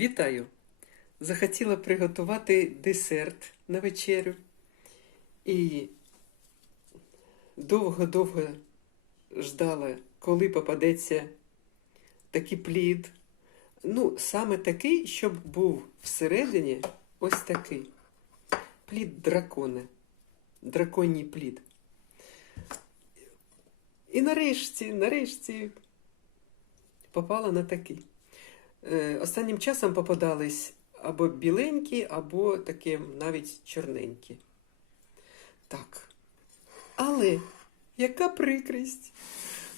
Вітаю! Захотіла приготувати десерт на вечерю. І довго-довго ждала, коли попадеться такий плід. Ну, саме такий, щоб був всередині ось такий. Плід дракона. Драконій плід. І нарешті, нарешті попала на такий. Е, Останнім часом попадались або біленькі, або такі навіть чорненькі. Так. Але яка прикрість?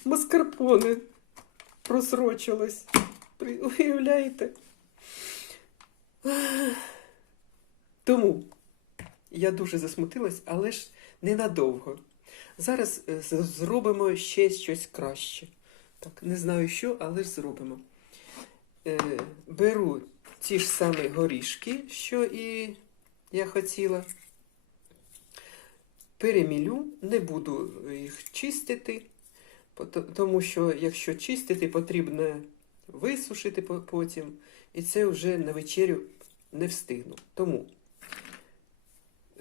Маскарпоне просрочилось. Уявляєте? Тому я дуже засмутилась, але ж ненадовго. Зараз е, зробимо ще щось краще. Так, не знаю що, але ж зробимо. Е, беру ті ж самі горішки, що і я хотіла. Перемілю, не буду їх чистити, тому що якщо чистити, потрібно висушити потім, і це вже на вечерю не встигну. Тому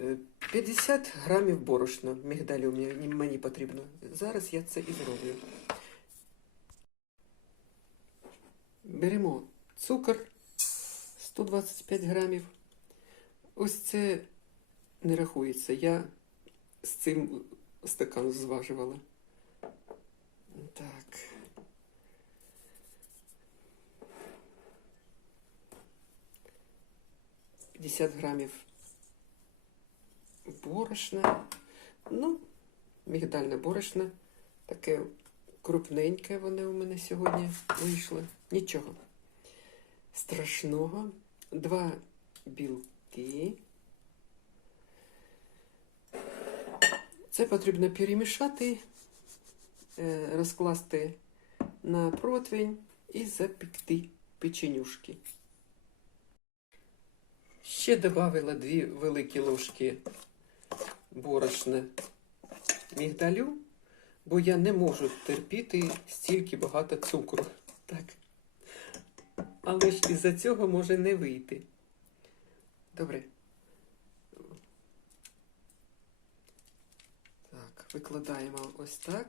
е, 50 грамів борошна мігдалю мені потрібно. Зараз я це і зроблю. Беремо цукор 125 грамів. Ось це не рахується. Я з цим стакан зважувала. Так. П'ятдесят грамів борошна. Ну, мігдальне борошно. Таке крупненьке вони у мене сьогодні вийшли. Нічого страшного. Два білки. Це потрібно перемішати, е, розкласти на противень і запекти печенюшки. Ще додавила дві великі ложки борошна мігдалю, бо я не можу терпіти стільки багато цукру. Так. Але ж із-за цього може не вийти. Добре. Так, викладаємо ось так.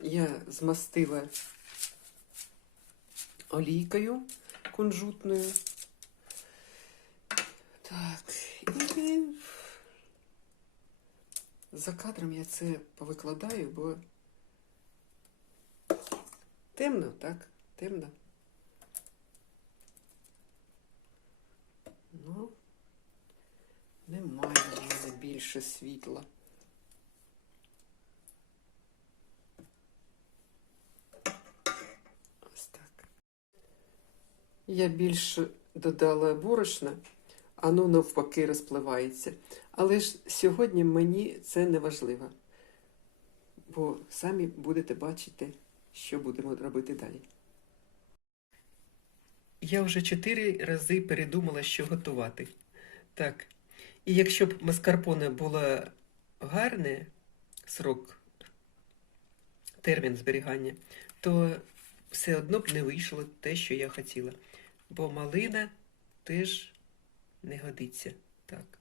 Я змастила олійкою кунжутною. Так, і за кадром я це повикладаю, бо темно, так? Темно. Ну, немає в мене більше світла. Ось так. Я більше додала борошна, воно навпаки розпливається. Але ж сьогодні мені це не важливо. Бо самі будете бачити, що будемо робити далі. Я вже чотири рази передумала, що готувати. Так. І якщо б маскарпоне було гарне срок, термін зберігання, то все одно б не вийшло те, що я хотіла. Бо малина теж не годиться. Так.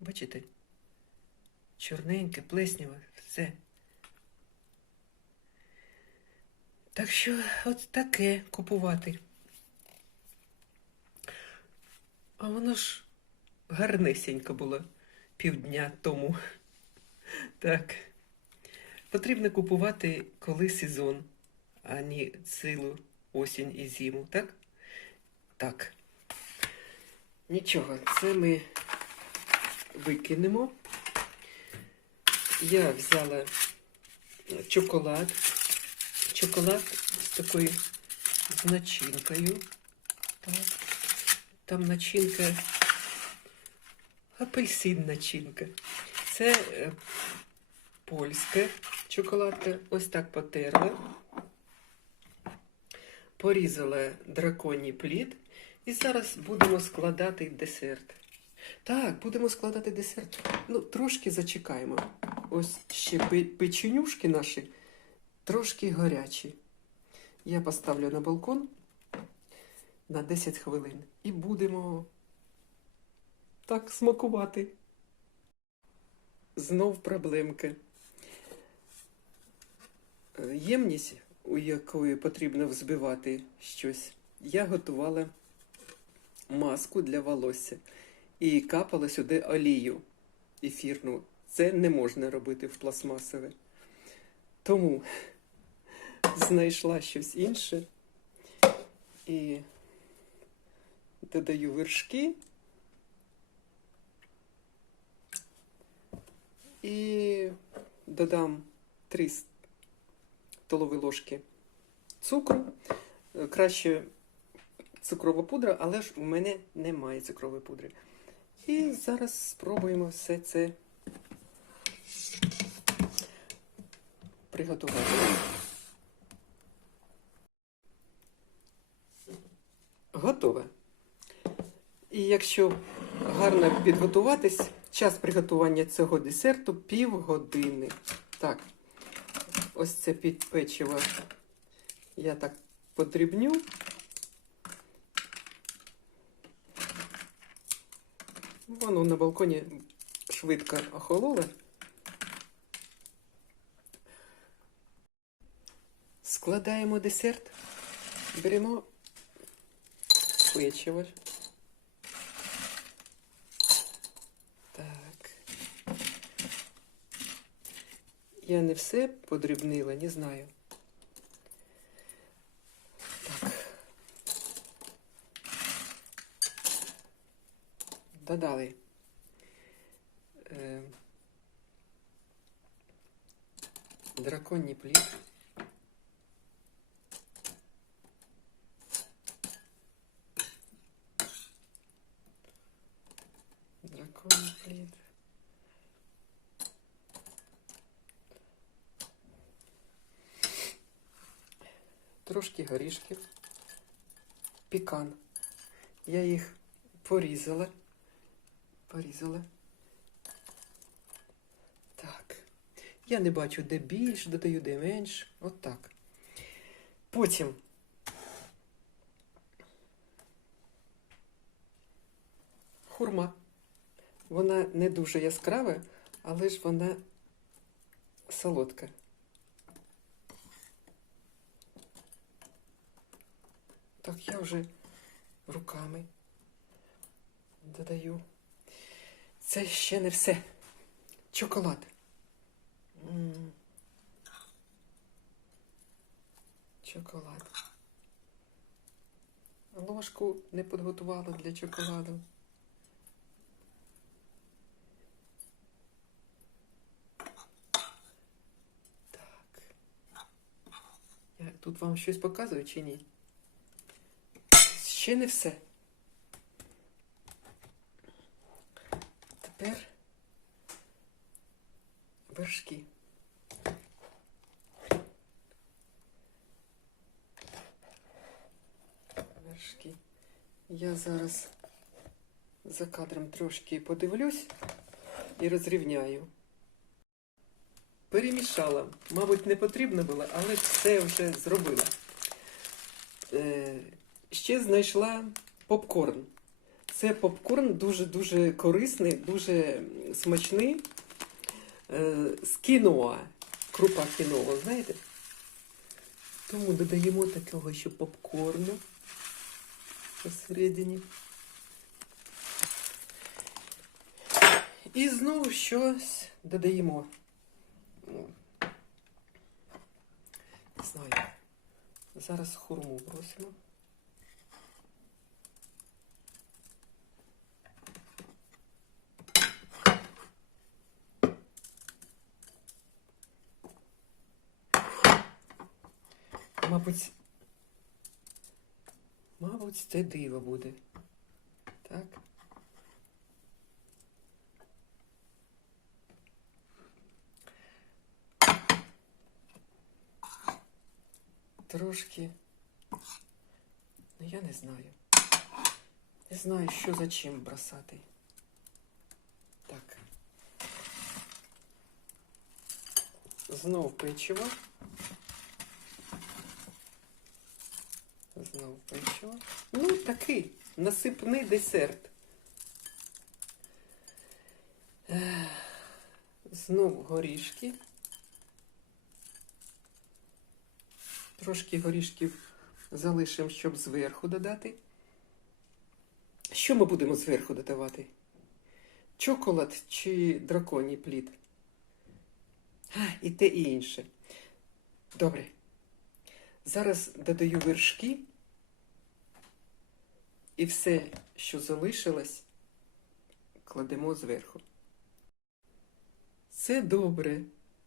Бачите? Чорненьке, плесняве, все. Так що от таке купувати. А воно ж гарнесенько було півдня тому. Так. Потрібно купувати, коли сезон, а не цілу осінь і зиму, так? Так. Нічого, це ми викинемо. Я взяла чоколад. Чоколад з такою з начинкою. Так. Там начинка, апельсин начинка. Це е, польська чоколадка. Ось так потерла. Порізала драконій плід. І зараз будемо складати десерт. Так, будемо складати десерт. Ну, трошки зачекаємо. Ось ще печенюшки наші трошки гарячі. я поставлю на балкон на 10 хвилин і будемо так смакувати. Знов проблемки. Ємність, у якої потрібно взбивати щось, я готувала маску для волосся і капала сюди олію ефірну. Це не можна робити в пластмасове. Тому знайшла щось інше і додаю вершки і додам 3 столові ложки цукру. Е, Краще цукрова пудра, але ж у мене немає цукрової пудри. І зараз спробуємо все це приготувати. Готове. І якщо гарно підготуватись, час приготування цього десерту півгодини. Так, ось це під печиво я так подрібню. Воно на балконі швидко охололе. Складаємо десерт, беремо печиво. Так. Я не все подрібнила, не знаю. Так. Додали. Е, драконний плід. Драконний плід. Трошки горішків. Пікан. Я їх порізала. Порізала. Так. Я не бачу, де більш, додаю, де менш. От так. Потім. Хурма. Вона не дуже яскрава, але ж вона солодка. Так, я вже руками додаю. Це ще не все. Чоколад. Чоколад. Ложку не підготувала для чоколаду. Так. Я тут вам щось показую чи ні? Ще не все. Вершки. Вершки. Я зараз за кадром трошки подивлюсь і розрівняю. Перемішала. Мабуть, не потрібно було, але все вже зробила. Е, ще знайшла попкорн. Це попкорн дуже-дуже корисний, дуже смачний. Е, з кіноа. Крупа кіноа, знаєте? Тому додаємо такого ще попкорну посередині. І знову щось додаємо. Ну, Не знаю. Зараз хурму бросимо. Мабуть, мабуть, це диво буде. Так. Трошки. Ну, я не знаю. Не знаю, що за чим бросати. Так. Знов печиво. Знову прийшов. Ну, такий насипний десерт. Знов горішки. Трошки горішків залишимо, щоб зверху додати. Що ми будемо зверху додавати? Чоколад чи драконій плід? А, і те, і інше. Добре. Зараз додаю вершки. І все, що залишилось, кладемо зверху. Це добре,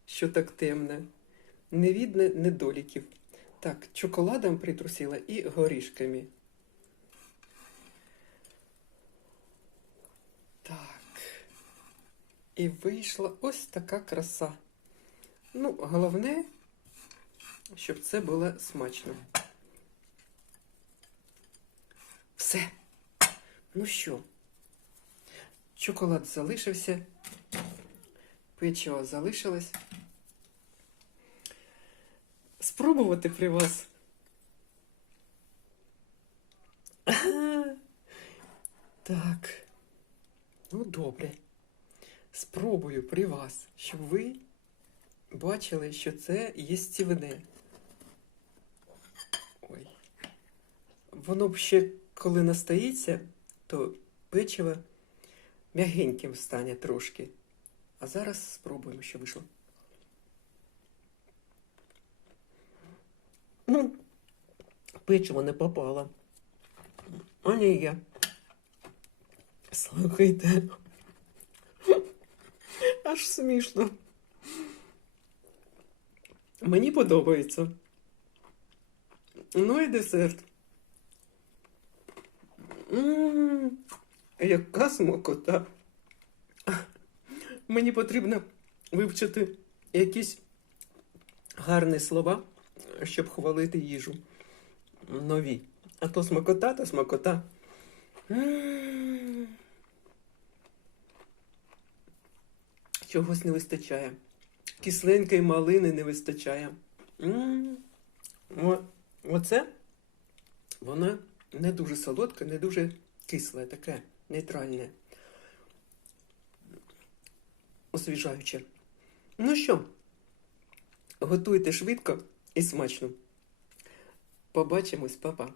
що так темно. Не видно недоліків. Так, чоколадом притрусила і горішками. Так. І вийшла ось така краса. Ну, головне, щоб це було смачно. Все. Ну що, чоколад залишився, печиво залишилось. Спробувати при вас. Так. Ну, добре. Спробую при вас, щоб ви бачили, що це їстівне. Воно б ще, коли настоїться, то печиво м'ягеньким стане трошки. А зараз спробуємо, що вийшло. Ну, печиво не попало. А не я. Слухайте. Аж смішно. Мені подобається. Ну і десерт. М, Яка смакота. Мені потрібно вивчити якісь гарні слова, щоб хвалити їжу. Нові. А то смакота, то смакота. М. Чогось не вистачає. Кисленької малини не вистачає. М. О, оце воно не дуже солодке, не дуже кисле, таке нейтральне. Освіжаюче. Ну що, готуйте швидко і смачно. Побачимось, папа.